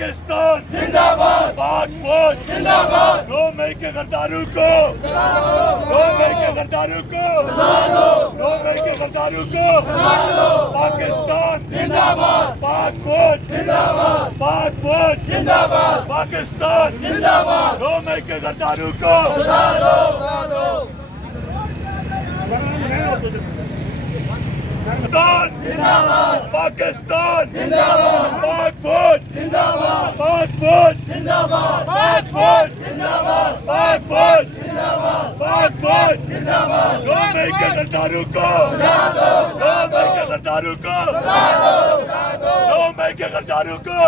पाकिस्तान जिंदाबाद, पाक फौज जिंदाबाद, 2 मई के गद्दारों को 2 मई के गद्दारों को 2 मई के गद्दारों को पाकिस्तान जिंदाबाद, पाक फौज जिंदाबाद, पाक फौज जिंदाबाद, पाकिस्तान जिंदाबाद, 2 मई के गद्दारों को पाकिस्तान जिंदाबाद, पाक फौज जिंदाबाद, पाक फौज जिंदाबाद, पाक फौज जिंदाबाद, पाक फौज जिंदाबाद, पाक फौज जिंदाबाद, 2 मई के गद्दारों को 2 मई के गद्दारों को 2 मई के गद्दारों को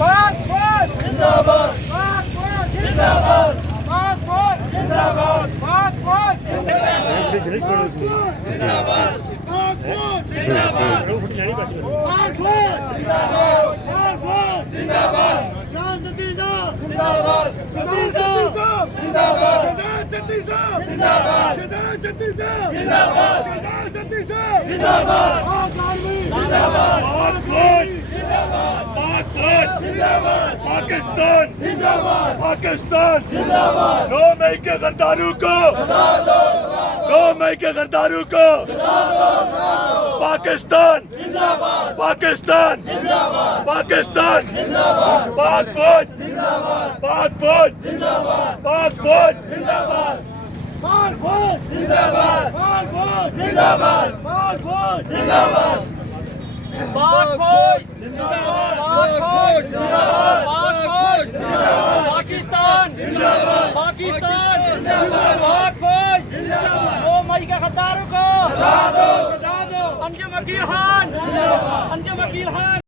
पाक फौज जिंदाबाद, पाक फौज जिंदाबाद, पाक फौज जिंदाबाद, पाक फौज जिंदाबाद, पाक फौज जिंदाबाद, पाक फौज जिंदाबाद, पाक फौज जिंदाबाद, राजनीति साहब जिंदाबाद, शहजाद साहब जिंदाबाद, शहजाद साहब जिंदाबाद, शहजाद साहब जिंदाबाद, शहजाद साहब जिंदाबाद, पाक आर्मी जिंदाबाद, पाक फौज जिंदाबाद, पाक फौज जिंदाबाद, पाकिस्तान जिंदाबाद, पाकिस्तान जिंदाबाद, 2 मई के गद्दारों को 2 मई के गद्दारों को पाकिस्तान जिंदाबाद, पाकिस्तान जिंदाबाद, पाकिस्तान जिंदाबाद, पाक फौज जिंदाबाद, पाक फौज जिंदाबाद, पाक फौज जिंदाबाद, पाक फौज जिंदाबाद, पाक फौज जिंदाबाद, पाक फौज जिंदाबाद, पाक फौज जिंदाबाद, पाक फौज जिंदाबाद, पाक फौज जिंदाबाद, पाकिस्तान जिंदाबाद, पाकिस्तान जिंदाबाद, पाक फौज जिंदाबाद, 2 मई के गद्दारों को सजा दो, अंजुम वकील खान, अंजुम वकील खान।